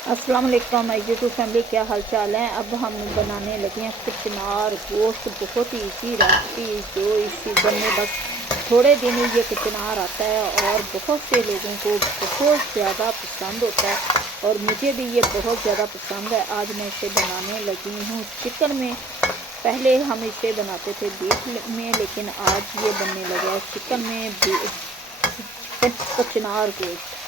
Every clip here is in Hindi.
अस्सलाम वालेकुम माय यूट्यूब फैमिली, क्या हाल चाल है। अब हम बनाने लगे हैं कचनार गोश्त। बहुत ही इजी रेसिपी जो इस सीज़न में बस थोड़े दिन ही ये कचनार आता है और बहुत से लोगों को बहुत ज़्यादा पसंद होता है और मुझे भी ये बहुत ज़्यादा पसंद है। आज मैं इसे बनाने लगी हूँ चिकन में। पहले हम इसे बनाते थे बीफ में, लेकिन आज ये बनने लगा है चिकन में कचनार गोश्त।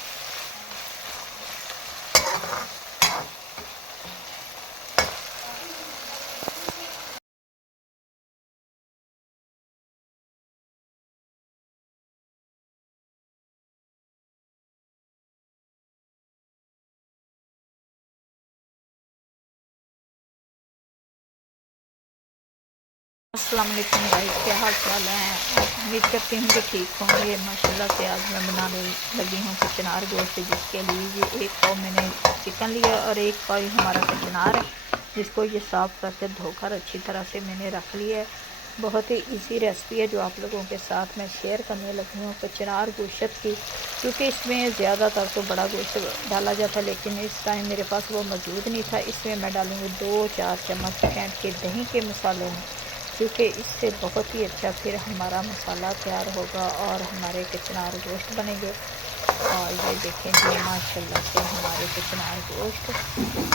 अस्सलाम वालेकुम गाइस, क्या हाल चाल है। उम्मीद करती हूँ कि ठीक होंगे। माशाल्लाह से आज मैं बनाने लगी हूँ कचनार गोश्त, जिसके लिए ये 1 पाव मैंने चिकन लिया और 1 पाव हमारा कचनार है, जिसको ये साफ़ करके धोकर अच्छी तरह से मैंने रख लिया है। बहुत ही इजी रेसिपी है जो आप लोगों के साथ मैं शेयर करने लगी हूँ कचनार गोश्त की, क्योंकि इसमें ज़्यादातर तो बड़ा गोश्त डाला जाता है, लेकिन इस टाइम मेरे पास वो मौजूद नहीं था। इसमें मैं डालूँगी 2-4 चम्मच फेंट के दही के मसाले में, क्योंकि इससे बहुत ही अच्छा फिर हमारा मसाला तैयार होगा और हमारे कचनार गोश्त बनेंगे। और ये देखें जी, माशाल्लाह से हमारे कचनार गोश्त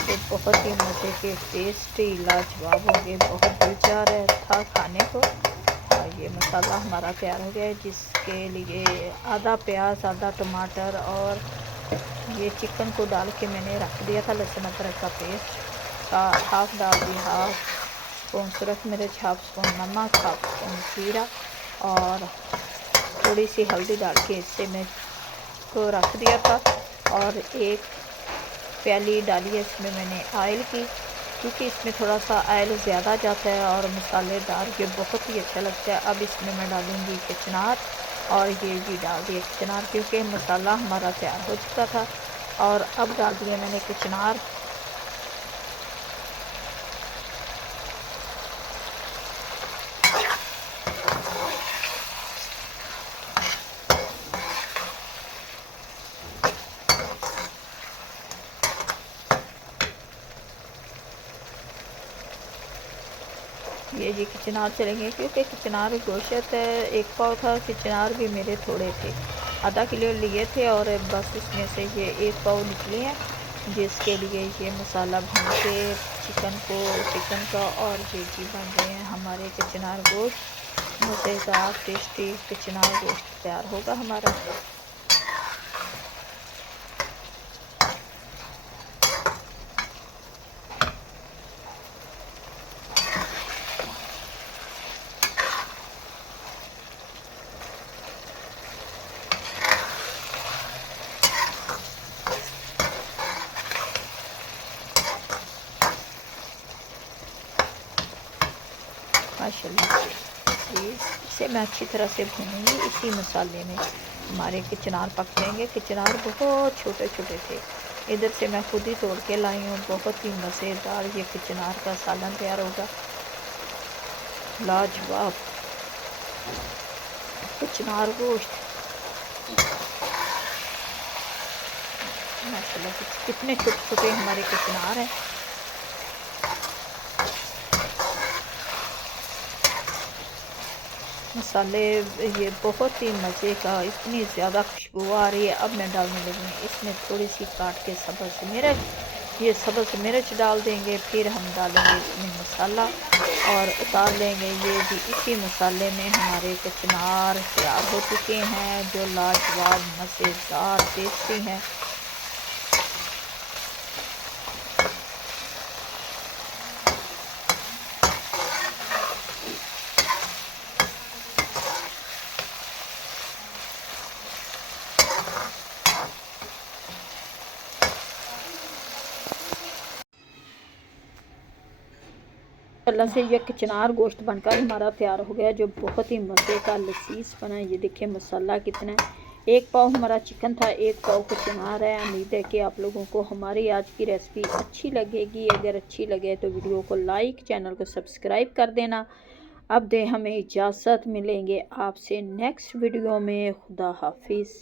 ये बहुत ही मज़े के टेस्टी लाजवाब होंगे। बहुत दिल चाह रहा था खाने को। और ये मसाला हमारा तैयार हो गया है, जिसके लिए आधा प्याज, आधा टमाटर और ये चिकन को डाल के मैंने रख दिया था। लहसुन अदरक का पेस्ट हाफ डाल दिया, हाफ स्पून सुरख मिर्च, हाफ स्पून नमक, हाफ स्पून जीरा और थोड़ी सी हल्दी डाल के इससे मैं को रख दिया था। और एक प्याली डाली है इसमें मैंने ऑयल की, क्योंकि इसमें थोड़ा सा ऑयल ज़्यादा जाता है और मसालेदार ये बहुत ही अच्छा लगता है। अब इसमें मैं डालूँगी कचनार और ये भी डाल दिया कचनार, क्योंकि मसाला हमारा तैयार हो चुका था। और अब डाल दिया मैंने कचनार। ये जी कचनार चलेंगे, क्योंकि कचनार गोश्त 1 पाव था, कचनार भी मेरे थोड़े थे, आधा किलो लिए थे और बस इसमें से ये 1 पाव निकले हैं, जिसके लिए ये मसाला भून के चिकन का और ये जी बन रहे हैं हमारे कचनार गोश्त। मज़ेदार टेस्टी कचनार गोश्त तैयार होगा हमारा। माशाल्लाह से इसे मैं अच्छी तरह से भूनूंगी। इसी मसाले में हमारे कचनार पक जाएंगे। कचनार बहुत छोटे छोटे थे, इधर से मैं खुद ही तोड़ के लाई हूँ। बहुत ही मज़ेदार ये कचनार का सालन तैयार होगा, लाजवाब कचनार गोश्त। माशाल्लाह कितने छोटे छोटे हमारे कचनार हैं। मसाले ये बहुत ही मज़े का, इतनी ज़्यादा खुशबू आ रही है। अब मैं डालने लगी हूँ इसमें थोड़ी सी काट के सब्ज़ मिर्च। ये सब्ज़ मिर्च डाल देंगे, फिर हम डालेंगे इसमें मसाला और उतार लेंगे। ये भी इसी मसाले में हमारे कचनार तैयार हो चुके हैं, जो लाजवाब मज़ेदार टेस्टी हैं। अल्लाह से ये कचनार गोश्त बनकर हमारा तैयार हो गया, जो बहुत ही मज़े का लजीज बना है। ये देखिए मसाला कितना है। 1 पाव हमारा चिकन था, 1 पाव कचनार है। उम्मीद है कि आप लोगों को हमारी आज की रेसिपी अच्छी लगेगी। अगर अच्छी लगे तो वीडियो को लाइक, चैनल को सब्सक्राइब कर देना। अब दे हमें इजाज़त, मिलेंगे आपसे नेक्स्ट वीडियो में। खुदा हाफिज़।